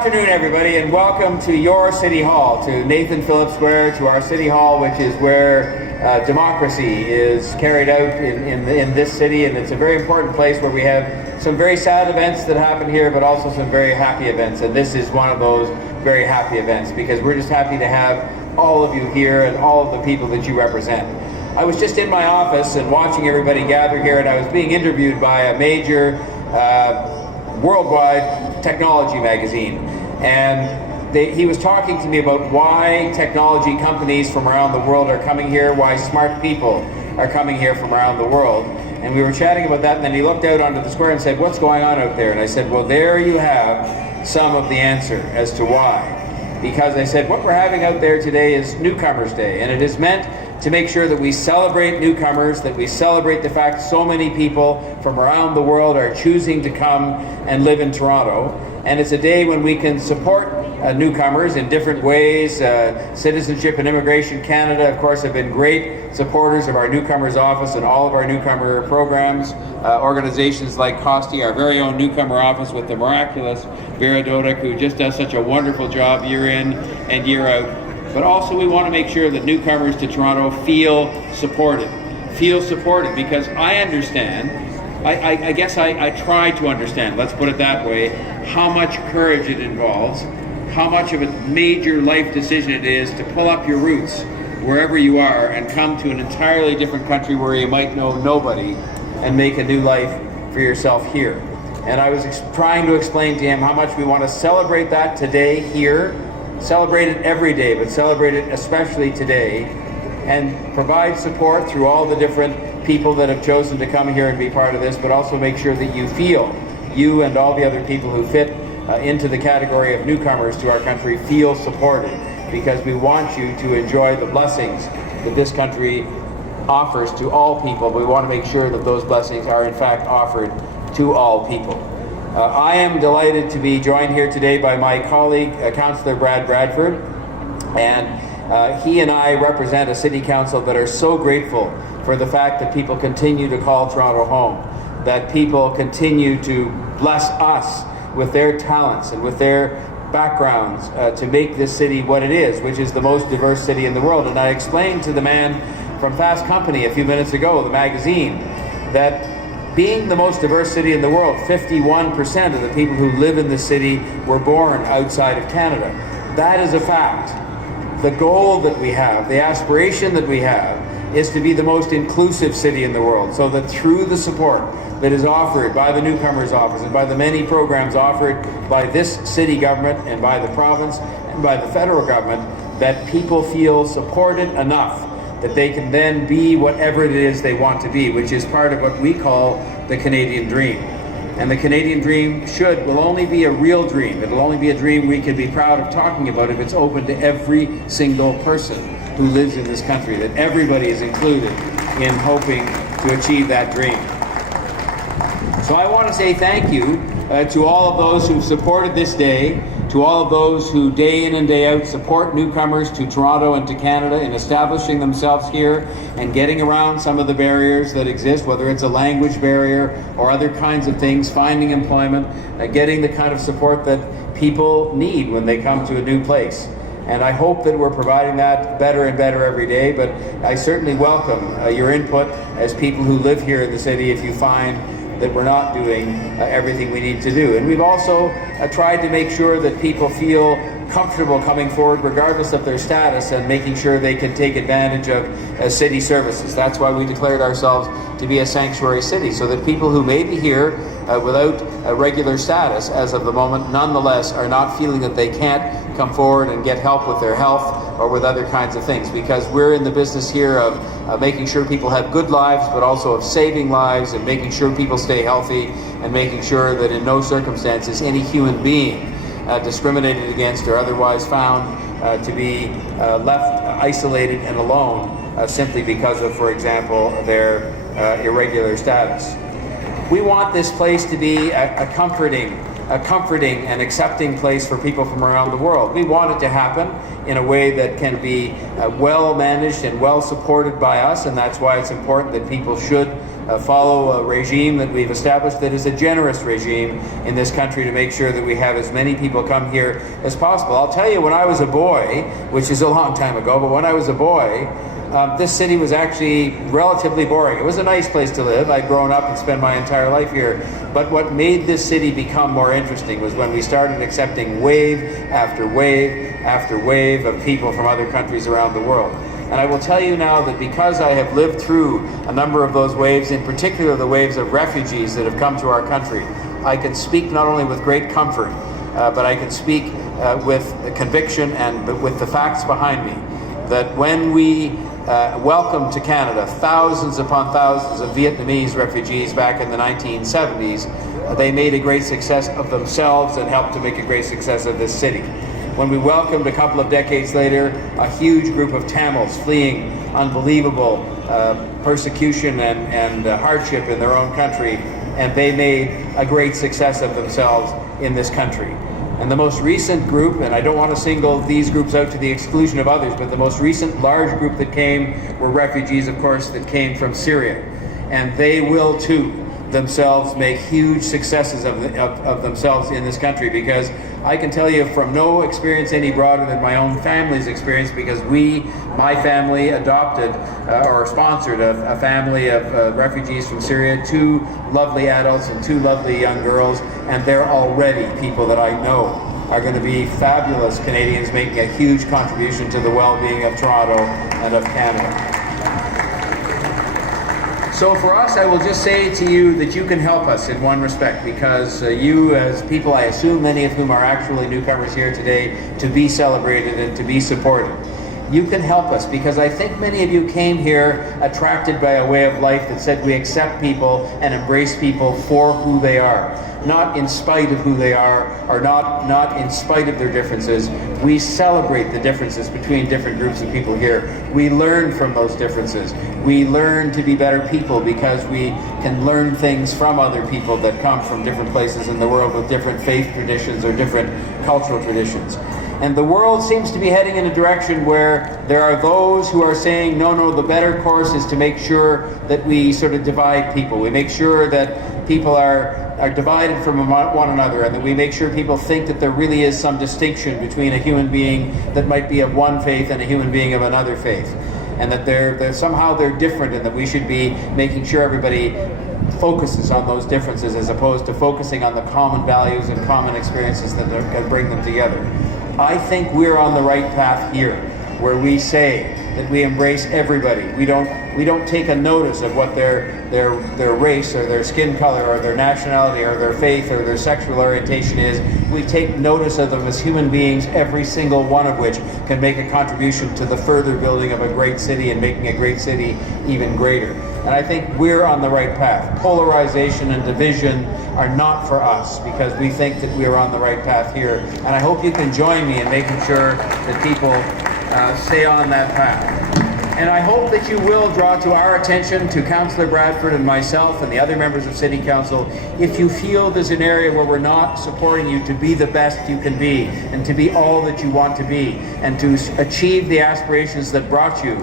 afternoon, everybody, and welcome to your City Hall, to Nathan Phillips Square, to our City Hall, which is where democracy is carried out in this city, and it's a very important place where we have some very sad events that happen here, but also some very happy events, and this is one of those very happy events, because we're just happy to have all of you here and all of the people that you represent. I was just in my office and watching everybody gather here, and I was being interviewed by a major worldwide technology magazine, and he was talking to me about why technology companies from around the world are coming here, why smart people are coming here from around the world, and we were chatting about that, and then he looked out onto the square and said, "What's going on out there?" And I said, "Well, there you have some of the answer as to why." Because I said, what we're having out there today is Newcomers Day, and it is meant to make sure that we celebrate newcomers, that we celebrate the fact so many people from around the world are choosing to come and live in Toronto. And it's a day when we can support newcomers in different ways. Citizenship and Immigration Canada, of course, have been great supporters of our Newcomers Office and all of our newcomer programs. Organizations like Costi, our very own newcomer office with the miraculous Vera Dodic, who just does such a wonderful job year in and year out. But also we want to make sure that newcomers to Toronto feel supported because I understand, I guess I try to understand, let's put it that way, how much courage it involves, how much of a major life decision it is to pull up your roots wherever you are and come to an entirely different country where you might know nobody and make a new life for yourself here. And I was trying to explain to him how much we want to celebrate that today here, celebrate it every day, but celebrate it especially today, and provide support through all the different people that have chosen to come here and be part of this, but also make sure that you and all the other people who fit into the category of newcomers to our country feel supported, because we want you to enjoy the blessings that this country offers to all people. We want to make sure that those blessings are in fact offered to all people. I am delighted to be joined here today by my colleague, Councillor Brad Bradford, and he and I represent a city council that are so grateful for the fact that people continue to call Toronto home, that people continue to bless us with their talents and with their backgrounds to make this city what it is, which is the most diverse city in the world. And I explained to the man from Fast Company a few minutes ago, the magazine, that being the most diverse city in the world, 51% of the people who live in the city were born outside of Canada. That is a fact. The goal that we have, the aspiration that we have, is to be the most inclusive city in the world, so that through the support that is offered by the Newcomers Office and by the many programs offered by this city government and by the province and by the federal government, that people feel supported enough that they can then be whatever it is they want to be, which is part of what we call the Canadian dream. And the Canadian dream will only be a real dream. It'll only be a dream we can be proud of talking about if it's open to every single person who lives in this country, that everybody is included in hoping to achieve that dream. So I want to say thank you to all of those who've supported this day, to all of those who day in and day out support newcomers to Toronto and to Canada in establishing themselves here and getting around some of the barriers that exist, whether it's a language barrier or other kinds of things, finding employment, getting the kind of support that people need when they come to a new place. And I hope that we're providing that better and better every day, but I certainly welcome your input as people who live here in the city if you find that we're not doing everything we need to do. And we've also tried to make sure that people feel comfortable coming forward regardless of their status and making sure they can take advantage of city services. That's why we declared ourselves to be a sanctuary city, so that people who may be here without a regular status as of the moment nonetheless are not feeling that they can't come forward and get help with their health or with other kinds of things, because we're in the business here of making sure people have good lives, but also of saving lives and making sure people stay healthy and making sure that in no circumstances any human being discriminated against or otherwise found to be left isolated and alone simply because of, for example, their irregular status. We want this place to be a comforting and accepting place for people from around the world. We want it to happen in a way that can be well managed and well supported by us, and that's why it's important that people should follow a regime that we've established that is a generous regime in this country to make sure that we have as many people come here as possible. I'll tell you, when I was a boy, which is a long time ago, but when I was a boy, this city was actually relatively boring. It was a nice place to live. I'd grown up and spent my entire life here. But what made this city become more interesting was when we started accepting wave after wave after wave of people from other countries around the world. And I will tell you now that because I have lived through a number of those waves, in particular the waves of refugees that have come to our country, I can speak not only with great comfort, but I can speak with conviction and with the facts behind me, that when we welcomed to Canada thousands upon thousands of Vietnamese refugees back in the 1970s, they made a great success of themselves and helped to make a great success of this city. When we welcomed a couple of decades later a huge group of Tamils fleeing unbelievable persecution and hardship in their own country, and they made a great success of themselves in this country. And the most recent group, and I don't want to single these groups out to the exclusion of others, but the most recent large group that came were refugees, of course, that came from Syria. And they will too themselves make huge successes of themselves in this country, because I can tell you from no experience any broader than my own family's experience, because my family adopted or sponsored a family of refugees from Syria, 2 lovely adults and 2 lovely young girls, and they're already people that I know are going to be fabulous Canadians making a huge contribution to the well-being of Toronto and of Canada. So for us, I will just say to you that you can help us in one respect, because you as people, I assume many of whom are actually newcomers here today, to be celebrated and to be supported. You can help us because I think many of you came here attracted by a way of life that said we accept people and embrace people for who they are, not in spite of who they are, or not in spite of their differences. We celebrate the differences between different groups of people here. We learn from those differences. We learn to be better people because we can learn things from other people that come from different places in the world with different faith traditions or different cultural traditions. And the world seems to be heading in a direction where there are those who are saying, no, the better course is to make sure that we sort of divide people. We make sure that people are divided from one another, and that we make sure people think that there really is some distinction between a human being that might be of one faith and a human being of another faith. And that they're somehow they're different, and that we should be making sure everybody focuses on those differences as opposed to focusing on the common values and common experiences that bring them together. I think we're on the right path here, where we say that we embrace everybody. We don't take a notice of what their race or their skin color or their nationality or their faith or their sexual orientation is. We take notice of them as human beings, every single one of which can make a contribution to the further building of a great city and making a great city even greater. And I think we're on the right path. Polarization and division are not for us, because we think that we're on the right path here. And I hope you can join me in making sure that people stay on that path. And I hope that you will draw to our attention, to Councillor Bradford and myself and the other members of City Council, if you feel there's an area where we're not supporting you to be the best you can be, and to be all that you want to be, and to achieve the aspirations that brought you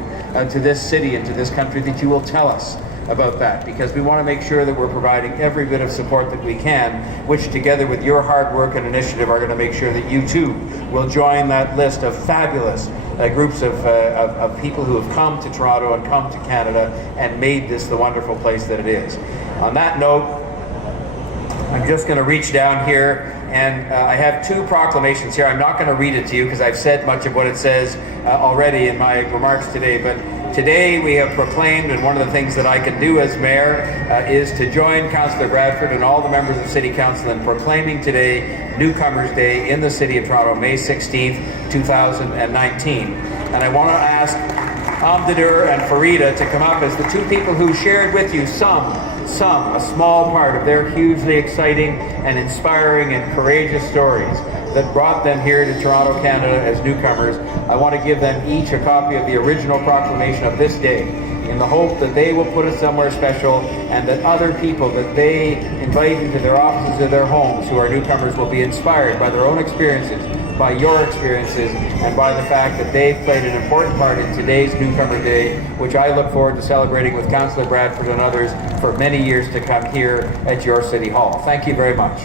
to this city and to this country, that you will tell us about that, because we want to make sure that we're providing every bit of support that we can, which together with your hard work and initiative are going to make sure that you too will join that list of fabulous groups of people who have come to Toronto and come to Canada and made this the wonderful place that it is. On that note, I'm just going to reach down here, and I have 2 proclamations here. I'm not going to read it to you because I've said much of what it says already in my remarks today, but today we have proclaimed, and one of the things that I can do as mayor is to join Councillor Bradford and all the members of City Council in proclaiming today Newcomers Day in the City of Toronto, May 16th, 2019. And I want to ask Amdadur and Farida to come up as the 2 people who shared with you a small part of their hugely exciting and inspiring and courageous stories that brought them here to Toronto, Canada as newcomers. I want to give them each a copy of the original proclamation of this day, in the hope that they will put it somewhere special, and that other people that they invite into their offices or their homes who are newcomers will be inspired by their own experiences, by your experiences, and by the fact that they've played an important part in today's Newcomer Day, which I look forward to celebrating with Councillor Bradford and others for many years to come here at your City Hall. Thank you very much.